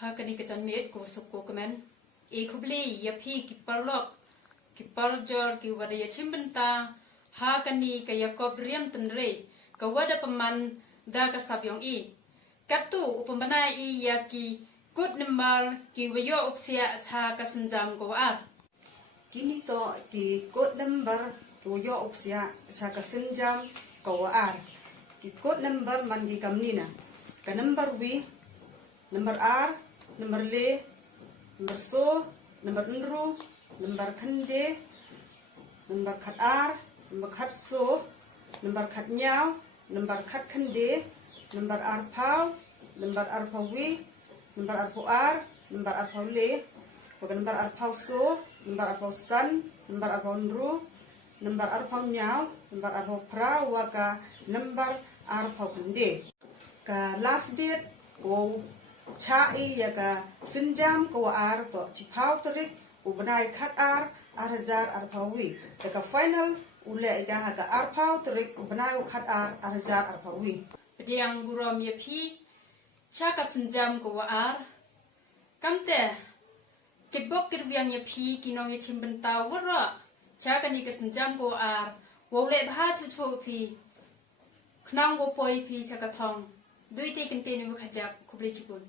Hakani kejan met ko suko kemen. Kubli ya pi kipalok kipaljor ki wada ya chimbenta. Hakani kaya kobriam tenre kawada peman da kasabyong i. Katu upamana i ya ki good number ki wayo upsia cha kasenjam ko ar. Kini to ki code number wayo upsia cha kasenjam ko ar. Ki code number man di kamnina. Ka number wi, number R, number le, number so, number nru, number khande, number khat R, number khat so, number khat nyaw, number khat khande, number R pau, number R pau wi, number R pau R, number R pau le, number R pau so, number R pau san, number R pau nru, number R pau nyaw, number R pau pra, waka number R pau khande. Ka last date ko chai ya ka sinjam ko ar to chipau torik ubnai khat ar arhajar arpawi ka final ule ida ka arpau torik ubnai khat ar arhajar arpawi Pediang gurom ya pi cha kasenjam ko ar kamte kibok kirviang ya pi kinong ya chimbenta wara cha kani kasenjam ko ar wole bha chu chu pi knang go poi pi cha ka thong Dui te kente ni khajak kubli chikun